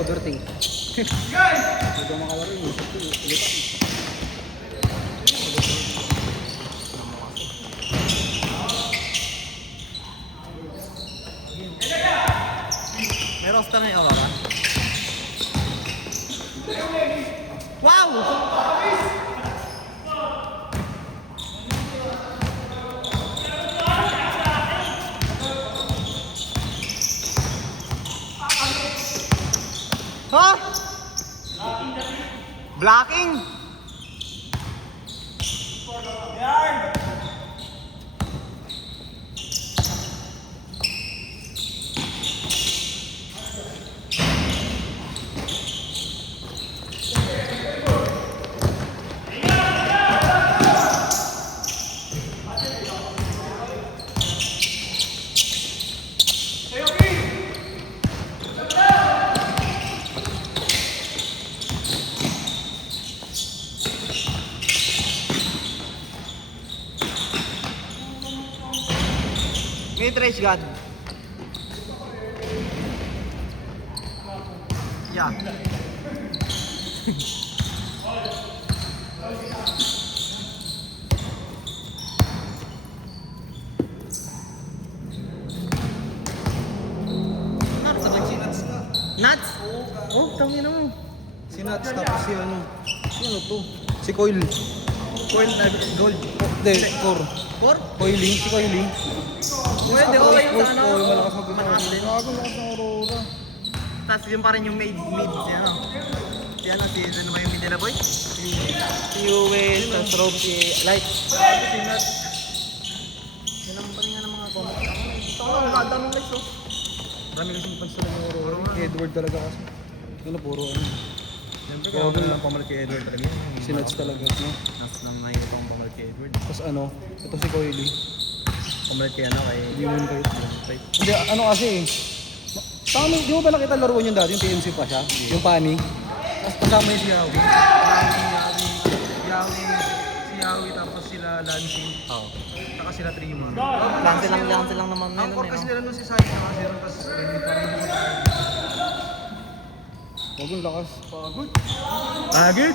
Overthink. Ito makalaro yung isip ko. May roster na yung ba? Wow! Ha? Blocking? Mid-range god. Yeah. Nuts? Oh, tangin na mo. Si Nuts tapos si ano. Si ano to? Si Coil. Coil na gold. Hindi, Core. Core? Coiling, si Coiling. Pwede, okay yung sa ano. Malakas mag- Malakas din. Gago, lakas ng Aurora. Tapos yung pa rin yung mid si ano. Si ano, si ano ba yung mid nila boy? Si Uwes, tapos Rob, si Light. Si Nuts. Yan ang palinga ng mga comment. Ito ako, nakadaming likes oh. Marami kasing fans sila ng Aurora. Edward talaga kasi. Ano, puro ano. Siyempre kaya ako lang pamalit kay Edward talaga. Si Nuts talaga, no? Nas nang nakikita kong pamalit kay Edward. Tapos ano, ito si Coiling. Pamalit kay ano, kay Demon Kite. Hindi, ano kasi eh. Tama, di mo ba nakita laruan yun dati? Yung TNC pa siya? Yung Pani? Tapos kasama yung si Yawi. Si Yawi tapos sila Lansing. Oo. Saka sila Tremor. Lance lang naman Ang na core yun. kasi nila nun si Sai saka si Ron tapos Bagong lakas. Pagod. Agad?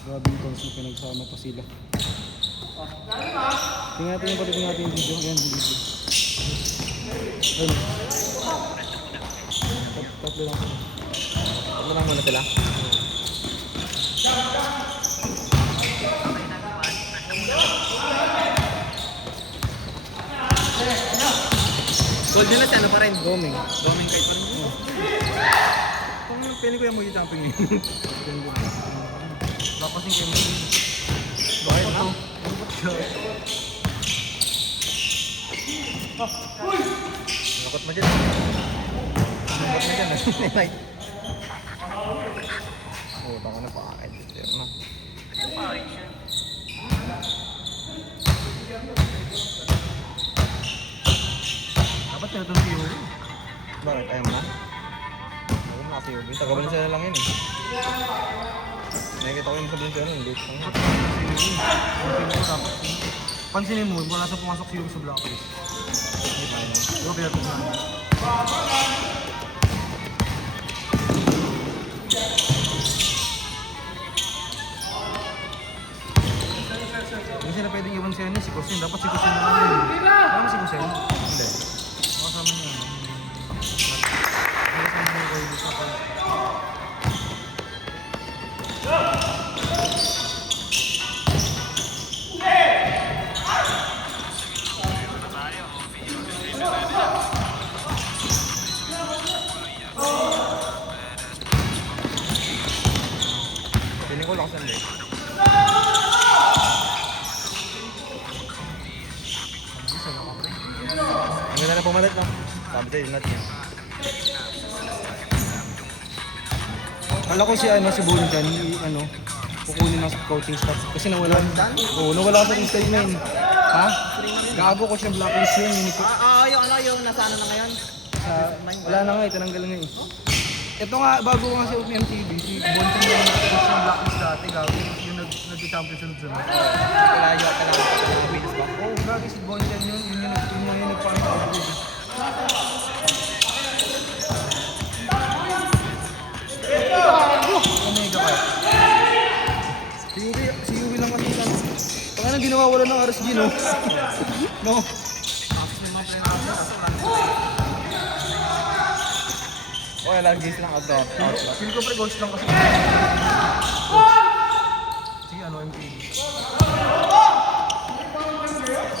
Grabe yung tons na pinagsama pa sila. Tingnan natin yung pati natin yung video. Ayan, video. Ayun. Tatlo lang. Tatlo lang muna sila. Gold nila si ano pa rin? Doming. Doming kite pa rin. Kung pili ko yung mga jumping nila. Tapos yung game nila. Bakit na? Lakot mo dyan. Lakot mo dyan. Oh, baka na pa-edit. No? Dapat na ito si Yuri. Bakit? Ayaw mo na? Ayaw mo na kasi Yuri. Taga-Valenciana lang yun eh. Nakikita ko yung sa Valenciana. Hindi ko lang. Pansinin mo, wala sa pumasok si Yuri sa blacklist. Hindi pa yun. Diba pinatusan? Hindi sila pwedeng iwan si si Kusin. Dapat si Kusin na lang yun. Alam mo si Kusin? Hindi. Makasama niya. Makasama niya ko yung isa pa. Ako lakas ang leg. Ang ganda na pumalit no? Sabi sa'yo, not niya. Kala ko si Bunjan, kukunin ng coaching staff kasi nawala. Oo, nawala sa stage na yun. Ha? Gago ko siya blacklist yun. Yung nasa ano na ngayon? Wala na nga, tinanggal nga eh. Ito nga, bago nga sa MTV, si Bunjan yung nakakot siyang blacklist dati. Gago yung nag-champion sunod-sunod. Kalayo, wins ba? Oo, gago si Bunjan yun. Yun yung nagpapagod. Omega ka. Si Yui lang kasi lang. Baka nang ginawa wala ng RSG, no? No? O, lagi silang out. Feel ko pre, ghost lang kasi. Sige, MTV.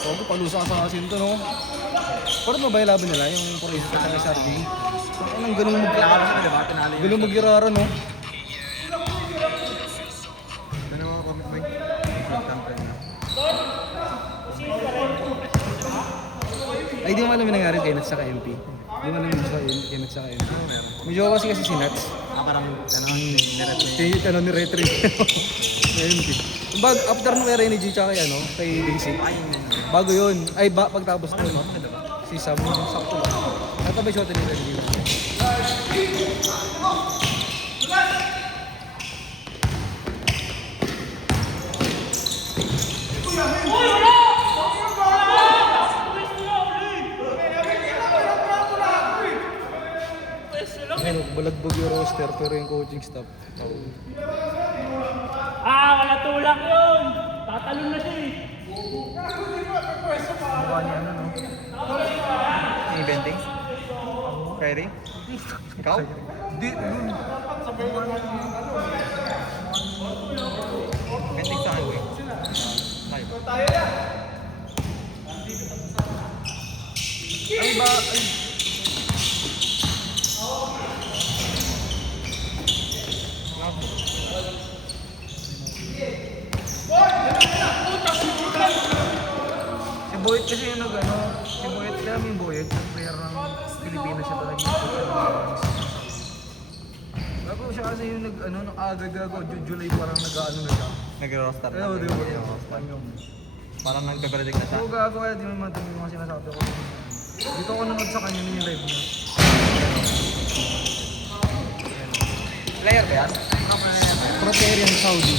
Bago, palusa ka sa asin to, no? Parang mabay laban nila, yung Porisa at SRG. Ang galing galing mag-irara, no? Ano mga comment mo? Ay, di mo alam yung nangyari kay Nats sa MP. Di mo alam yung kay Nats sa MP. May jowa kasi si Nats. Parang, Ni Retri. MP. After nung kay Renny G tsaka kay Basic. Bago yun. Ay, pagtapos nun. Si Sam, sakto lang. Natabay shot ni Renny G. Balagbag yung roster pero yung coaching staff. Wala tulak yun! Tatalon na siya eh! Mukha niya no? Yung eventing? Kyrie? Ikaw? Di, yun. Eventing sa highway. Ay ba, ay. Si Boyd kasi yung si Boyd, kaya may Boyd, player ng Pilipinas siya talaga yung coach ng bago siya kasi yung nag-aga-gago, July parang nag-ano na siya. Nag-roster Ayaw, di ba? Parang nagpe-predict na siya. Oo, gago kaya di mo matindi yung mga sinasabi ko. Dito ako nanood sa kanya yung live niya. Player ba yan? Proterian Saudi.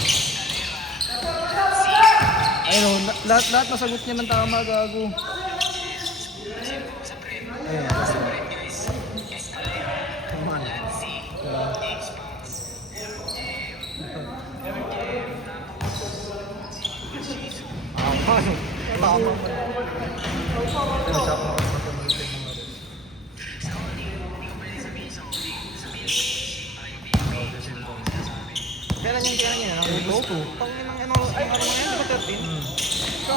Ayun, lahat nasagot niya ng tama, gago. Ayun. Tama. Kailan yan? August 2. Pangin ng ano ngayon, di ba 13?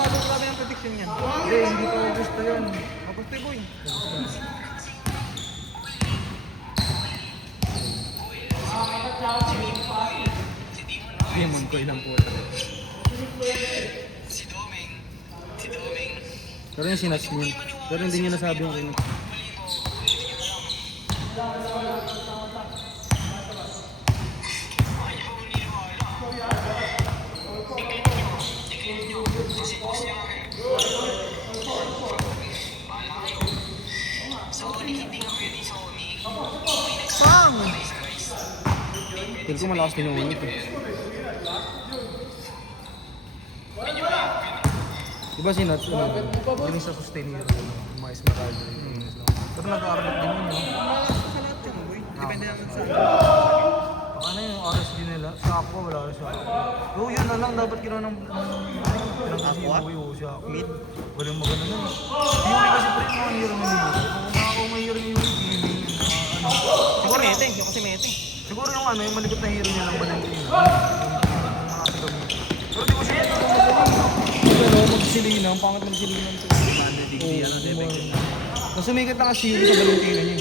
Grabe ang prediction niyan. Hindi pa gusto yun. August 2 boy. Demon ko ilang po. Pero yung sinatch niya. Pero hindi niya nasabi yung rin. Pang! Feel ko malakas din yung unit eh. Diba si Nats, yung sa sustain niya, mais Mercado. Pero nag-aarap din yun, no? Sa lahat yan boy. Depende naman sa Ano yung RSG nila? Sa Aqua, wala rin siya. Oo, yun na lang. Dapat ginawa ng Aqua? siya. Mid? Walang maganda nun. Yuri kasi pa rin mga hero ni Yuri. Kung ako may hero ni Yuri, Siguro mete. Yung kasi mete. siguro yung yung malikot na hero niya lang Valentina. Pero di ko siya magsilina. Ang pangat magsilina. Mas sumikat na kasi Yuri sa Valentina niya.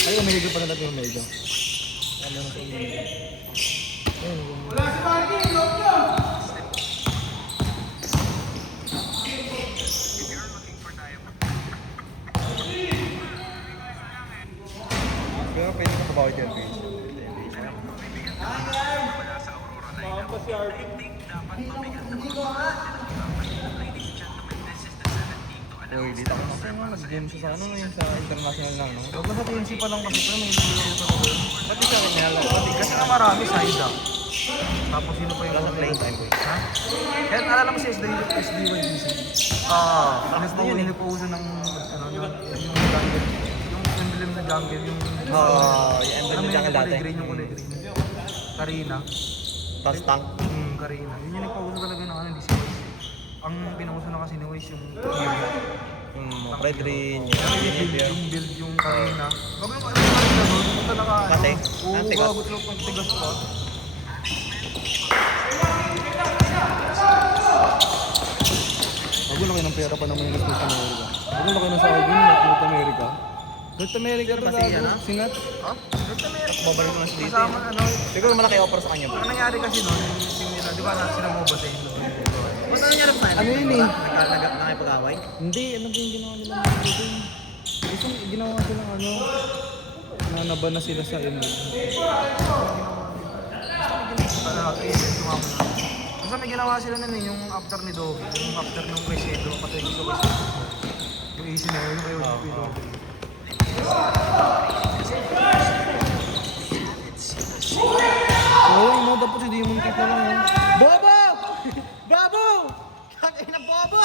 Ay, umiligo pa na natin yung medyo. Ano na sa inyo? Pero pwede ka pabawi din, Vince. Uy, dito ako kasi nag-game siya sa ano yun, sa international lang, no? Huwag sa TNC pa lang kasi pero may lulong sa ako. Ba't di ka rin nila? Kasi nga marami sa Ida. Tapos sino pa yung Wala sa playing time, boy. Ha? Kaya alala mo si SDYDC. Pinipauso ng ano, yung jungle. Yung emblem na jungle, yung Yung emblem alam mo ng jungle yung kulay dati. green, yung kulay green. Karina. Tapos tank. Karina. Yun yung nagpauso talaga ng ano, hindi si Waze. Ang pinauso na kasi ni Waze yung hero. Yung red green, yung behavior. Yung build yung Karina. Gabi yung Karina, no? Yung talaga, Pati? Oo, Ang tigas. gagot lang pang tigas pa. Bago laki ng pera pa naman yung North America. Bago laki ng Saudi yung North America. North America to Kasi yan, gago. ha? Sinat. Ha? North America. Babalik ko na sa dito. Kasama ano. Siguro malaki offer sa kanya, bro. Ang nangyari kasi noon, yung team nila, di ba na sila mo ba sa inyo? Ba't nangyari pa? Ano yun eh? Nakipag-away? Hindi, ano ba yung ginawa nila ng dito? Isang ginawa sila ano, nanaba na sila sa inyo. Basta may ginawa sila nun eh, yung after ni Doggy, yung after nung Quesedo, patay ko sa Quesedo. Yung easy na yun, yung kayo yung Doggy. Oo, no, dapat hindi yung muntik na lang yun. Bobo! Bobo! Kaya na bobo!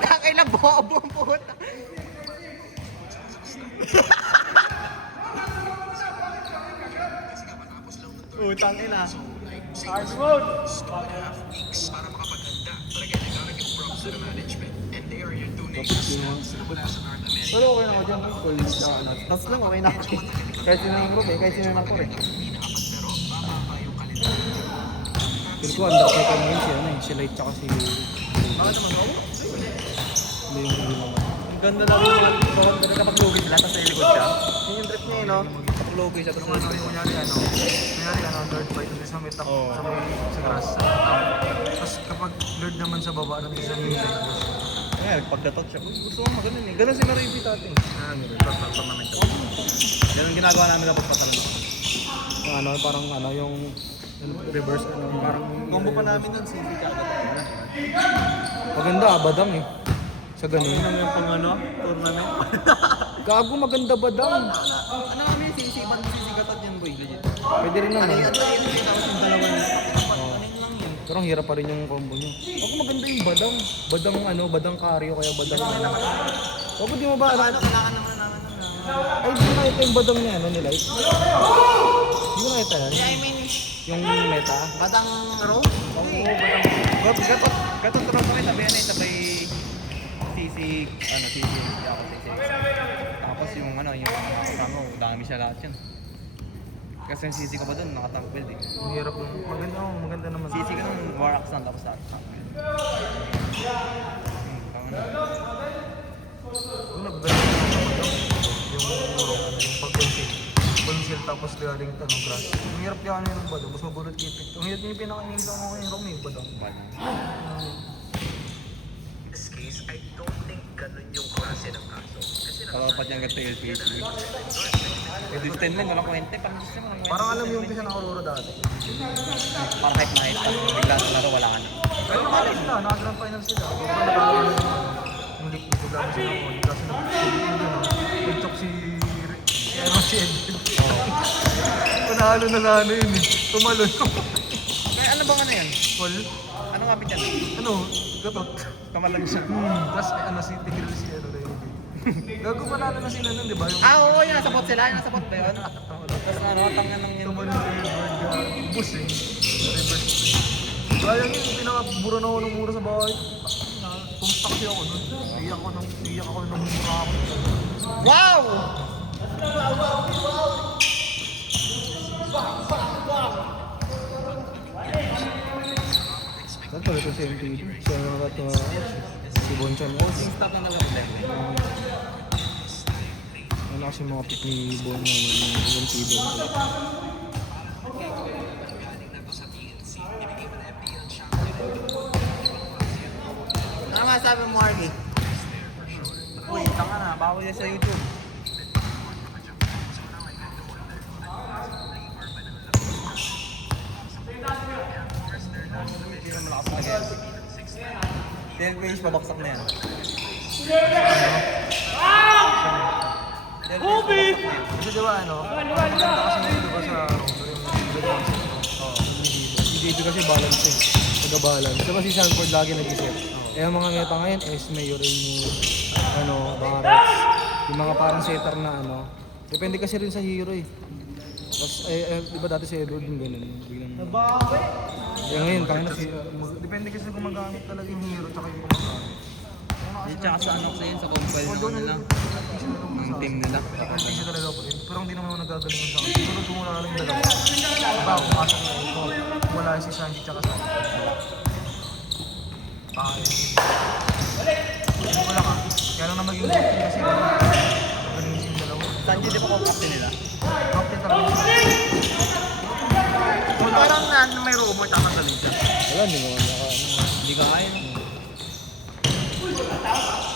Kaya na bobo, puta! Utang ina. Hard mode! Pero okay na ako dyan, full sa ano. Tapos lang, okay na ako. Kahit sino ng group eh, kahit sino ng core eh. Pero ko, undertaker mo yun si ano eh, si Light tsaka si... Bakit naman ako? Hindi yung hindi naman. Ang ganda lang yung mga doon, kasi kapag lugi sila, tapos nailikod siya. Yun yung trip niya eh, no? Kapag lugi siya, tapos Ano nailikod yung siya. kunyari ano, third fight nandun sa may top, Oo. sa may sa grass. Tapos kapag Lord naman sa baba, nandun sa may side boss. Kaya, pagdatot siya, uy, gusto ko maganon eh. Ganun si Maripi dati. Tournament. Ganun ginagawa namin kapag patalon. Yung ano, parang ano, yung reverse ano, parang... Combo pa namin nun, si Vika agad. Maganda, badang eh. Sa ganun. Yung pang ano, tournament. Gago, maganda badang. Ano kami, sisipan mo sisigatat yan, boy, legit. Pwede rin naman. Ano yun, tapos yung dalawa niya. Ano lang yun. Pero ang hirap pa rin yung combo niya. Ako maganda yung badang. Badang ano, badang carry o kaya badang ano. Ako di mo ba Ano, kailangan naman namin nun. Ay, di mo nakita yung badang niya, ano, ni Light? Di mo nakita yan? I mean, Yung meta? batang ro? Oo, badang. Gatot ro kami, sabi yan eh, sabay sisig, ano, sisig, ako sisig. Tapos yung ano, yung rango, dami siya lahat yan. Kasi yung sisig ka ba dun, nakatank build eh. Ang hirap yung maganda, oh, maganda naman. Sisig ka nun, war axe tapos tank build. Yung nag-version yung pag-conceal. Conceal tapos galing tanong grass. Ang hirap yan yung badang, mas mabulot kipit. Ang hirap yung pinaka-nilito ko ngayon, Rom, yung badang. Dapat yung ganito yung LPG. Yung 10 lang, walang kwente. Parang alam mo yung umpisa ng Aurora dati. Parang hype na hype. Bigla sa laro, wala ka na. Pero nakala sila, naka-grand final sila. Pero natalo yung league ko lang sila ko. Kasi nag-tok si ano si Edwin. Panalo na sana yun eh. Tumalon. Kaya ano bang ano yan? Paul, Ano nga pitan? ano, gatot. Kamalan siya. Tapos ano si Tigil si ano na yun. Gago panalo na sila nun, di ba? Yung Oo, yun. Nasa bot sila. Nasa bot ba yun? Tapos ano, tangan ng yun. tumalon si Edward. Bus eh. Reverse. Kaya yun, pinakabura na ako ng mura sa bahay. Pumustak kasi ako nun. Iyak ako ng mura ako. Wow! Saan pala ito si MTV? Siya nakakatawa. Si Bonchan. Oh, Yung stop lang naman problema. ano kasi mga pick ni Bon yung Tibon. Ano masabi mo, Marky? Uy, tanga na, bawal yan sa YouTube. Hindi naman malakas na yan. 10 page, pabaksak na yan. Ubi! Kasi diba ano? Luwa! Kasi diba sa si JB kasi balance eh. Nag-balance. Diba si Sanford lagi nag-isip? Eh ang mga meta ngayon, Esme, Yorenu, Barrett. Yung mga parang setter na ano. Depende kasi rin sa hero eh. Tapos diba dati si Edward yung ganun. Nabawi! Eh ngayon, kaya na si... depende kasi kung magamit talaga yung hero tsaka yung gumagamit. Di tsaka sa ano kasi yun, sa compile naman nila. Ang team nila. Hindi siya talaga po eh. Pero hindi naman ako nagagalingan sa akin. Siguro kung wala lang yung dalawa. Diba, pumasok na ito. Wala si Sanji tsaka sa akin. Hindi ko lang ah. Kaya lang na maging voting kasi magaling yung dalawa. Sanji, di ba ko captain nila? Captain talaga siya. Kung parang may rumor, tama sa liga. Wala, hindi mo naka... Hindi ka kaya.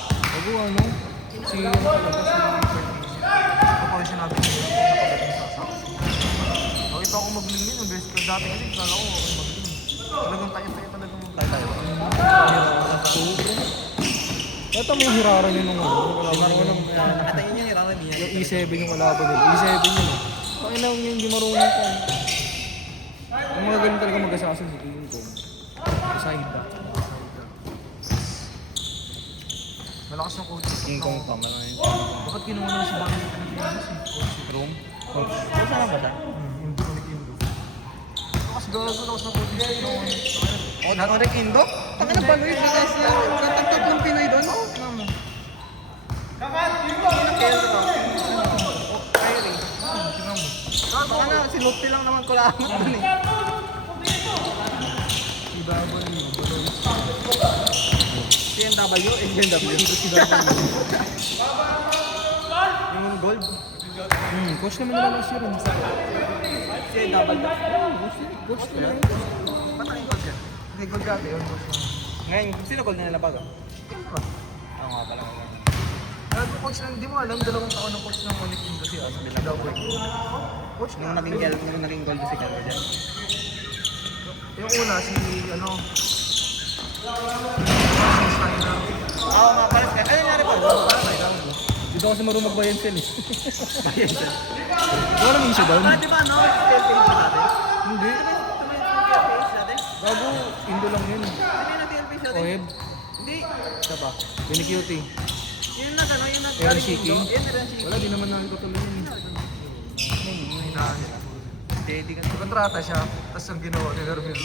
Bago ano? Si... Ano talaga si... Ito ko yung sinabi niya. Nakagaling sa saksi. Nakita ko mag-lean yun. Best ko dati kasi kala ko okay mag-lean. Talagang tayo-tayo talagang Tayo. ito may hirara yun nung ano. Di marunong. Nakatayin niya, hirara niya. Yung E7 yung kalaban nila. E7 yun eh. Pakilaw yun, hindi marunong ko. Ang mga ganun talaga mag-assassin si King Kong. Sa hida. Malakas yung coach. King Kong pa, malang yun. Bakit kinuha na si Bang yung Pilipinas eh? Room? Saan ba siya? Hindi ko Indo. Lakas gago, lakas ng coach. O, Rick Indo? Tangin na pala yun, guys. Natagtag ng Pinoy doon. Oo, tingnan mo. Baka na, sinupti lang naman ko lang. Si Babon yun. CNW, SNW. Yung gold. Coach naman nila last year. CNW. Coach na yun. Ba't ang gold ka? Hindi, gold dati yun. Ngayon, sino gold na nila bago? Oo nga pala. Coach na, hindi mo alam, dalawang taon ng coach ng Monique Indo si Asa. Double. Coach Nung na. nung naging gold si Calvo dyan. Yung una, si ano... Si Steiner. Oo nga pala. Ano nangyari pa? Dito kasi marunong magbayan sila eh. Wala naman siya down. Di ba, no? Still page natin. Hindi. Tumayo sa page natin. Bago, Indo lang yun. Sabi na PL page natin. Oheb. Hindi. Siya ba? Binicutie. Yun na, ano, yun na. Aaron Shiki? Yun, Aaron Shiki. Wala, di naman namin tutuloy yun. Hinahan siya. Steady ka. Kontrata siya, tapos ang ginawa, tinerminate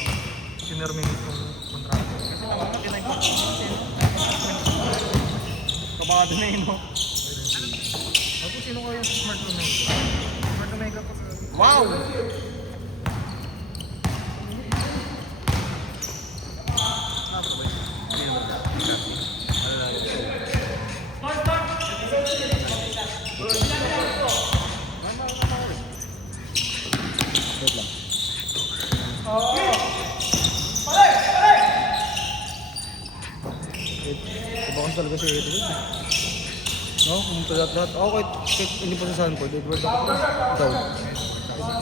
yung kontrata. Kasi naman mo, tinag-gold. Kabado na yun, no? Ako, sino kaya yung Smart Omega? Smart Omega ko sa... Wow! Wait lang. Iba kasi talaga si Edward. No? Pumunta lahat. Ako kahit hindi pa sa Sanford, Edward ako. Ikaw.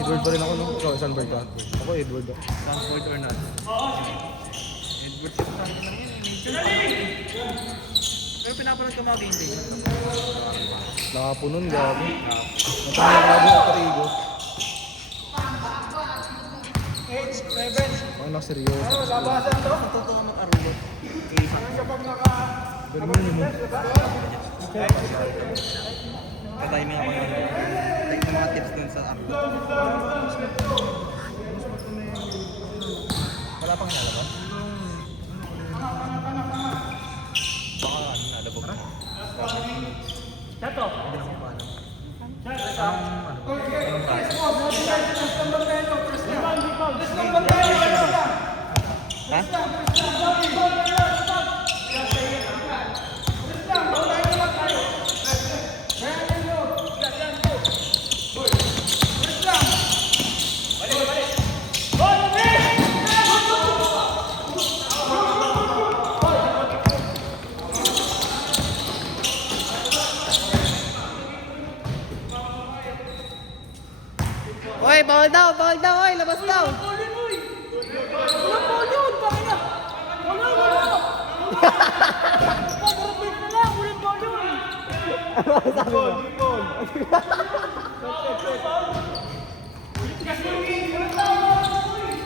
Edward pa rin ako, no? Ikaw, Sanford ka. Ako, Edward ako. Sanford or not? Edward sa lang yun. Pero pinapanood ka mga gameplay. Nakapo nun, gabi. Napangyayari ako Rigo. Ako na seryoso. Totoo mag-arulot. Ganun mo. Katiming ako yun. Take yung mga tips dun sa app. Wala pang nalabas? Baka nalabog na. Tato. Ha? Oy, bawal daw, oy, labas daw. Paulin mo eh! Walang Paul yun! Bakit na? Wala! Pag-repeat na lang! Walang Paul yun! Sabi mo.